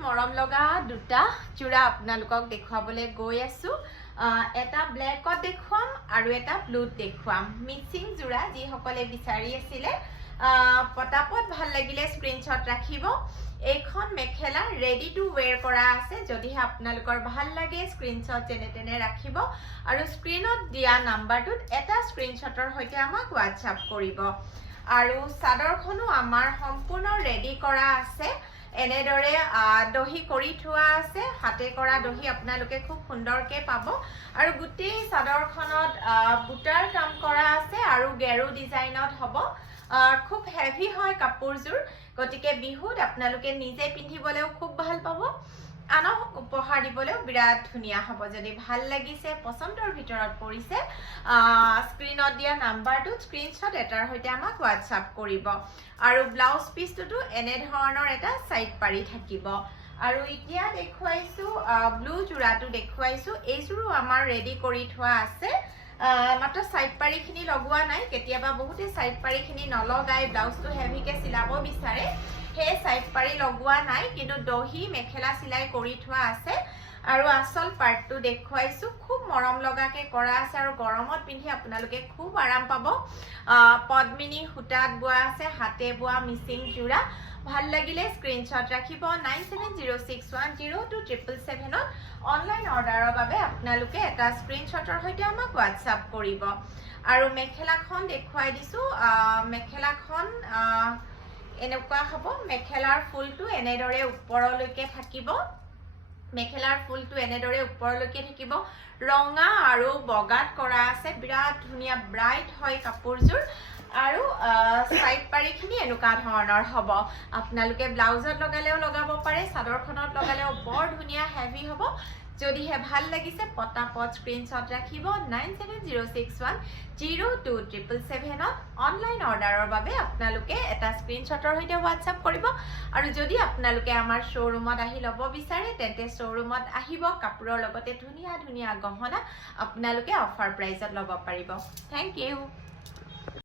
মৰম লগা দুটা চূড়া আপোনালোকক দেখুৱাবলৈ গৈ আছো এটা ব্লেকত দেখুৱাম আৰু এটা ব্লুত দেখুৱাম মিক্সিং জোড়া যিসকলে বিচাৰি আছিলে পটাপট ভাল লাগিলে স্ক্ৰিনশ্বট ৰাখিব এইখন মেখেলা ৰেডি টু ওৱেৰ কৰা আছে যদিহে আপোনালোকৰ ভাল লাগে স্ক্ৰিনশ্বট যেনে তেনে ৰাখিব আৰু স্ক্ৰিনত দিয়া নাম্বাৰটোত এটা স্ক্ৰিনশ্বটৰ সৈতে আমাক হোৱাটছআপ কৰিব আৰু চাদৰখনো আমাৰ সম্পূৰ্ণ ৰেডি কৰা আছে এনেদৰে দহি কৰি থোৱা আছে হাতে কৰা দহি আপোনালোকে খুব সুন্দৰকৈ পাব আৰু গোটেই চাদৰখনত বুটাৰ কাম কৰা আছে আৰু গেৰু ডিজাইনত হ'ব খুব হেভি হয় কাপোৰযোৰ গতিকে বিহুত আপোনালোকে নিজে পিন্ধিবলৈও খুব ভাল পাব আনক উপহাৰ দিবলৈও বিৰাট ধুনীয়া হ'ব যদি ভাল লাগিছে পছন্দৰ ভিতৰত পৰিছে স্ক্ৰিনত দিয়া নাম্বাৰটোত স্ক্ৰিনশ্বট এটাৰ সৈতে আমাক হোৱাটছআপ কৰিব আৰু ব্লাউজ পিছটোতো এনে ধৰণৰ এটা সাইড পাৰি থাকিব আৰু এতিয়া দেখুৱাইছো ব্লু জোড়াটো দেখুৱাইছো এইযোৰো আমাৰ ৰেডি কৰি থোৱা আছে মাত্ৰ সাইড পাৰিখিনি লগোৱা নাই কেতিয়াবা বহুতে সাইড পাৰিখিনি নলগাই ব্লাউজটো হেভিকে চিলাব বিচাৰে হে সাইড পাৰি লগোৱা নাই কিন্তু দহি মেখেলা চিলাই কৰি থোৱা আছে আৰু আসল পাৰ্টটো দেখুৱাইছো খুব মৰম লগাকে কৰা আছে আৰু গৰমত পিন্ধি আপোনালোকে খুব আৰাম পাব পদ্মিনী সূতাত বোৱা আছে হাতে বোৱা মিচিং জোড়া ভাল লাগিলে স্ক্ৰিনশ্বট ৰাখিব 9706102777 ত অনলাইন অৰ্ডাৰৰ বাবে আপোনালোকে এটা স্ক্ৰিনশ্বটৰ সৈতে আমাক হোৱাটছআপ কৰিব আৰু মেখেলাখন দেখুৱাই দিছো মেখেলাখন এনেকুৱা হ'ব মেখেলাৰ ফুলটো এনেদৰে ওপৰলৈকে থাকিব মেখেলাৰ ফুলটো এনেদৰে ওপৰলৈকে থাকিব ৰঙা আৰু বগাত কৰা আছে বিৰাট ধুনীয়া ব্ৰাইট হয় কাপোৰযোৰ আৰু সাইড পাৰিখিনি এনেকুৱা ধৰণৰ হ'ব আপোনালোকে ব্লাউজত লগালেও লগাব পাৰে চাদৰখনত লগালেও বৰ ধুনীয়া হেভি হ'ব যদিহে ভাল লাগিছে পটাপট স্ক্ৰিনশ্বট ৰাখিব 9706102777 ত অনলাইন অৰ্ডাৰৰ বাবে আপোনালোকে এটা স্ক্ৰিনশ্বটৰ সৈতে হোৱাটছআপ কৰিব আৰু যদি আপোনালোকে আমাৰ শ্ব'ৰুমত আহি ল'ব বিচাৰে তেন্তে শ্ব'ৰুমত আহিব কাপোৰৰ লগতে ধুনীয়া ধুনীয়া গহনা আপোনালোকে অফাৰ প্ৰাইজত ল'ব পাৰিব থেংক ইউ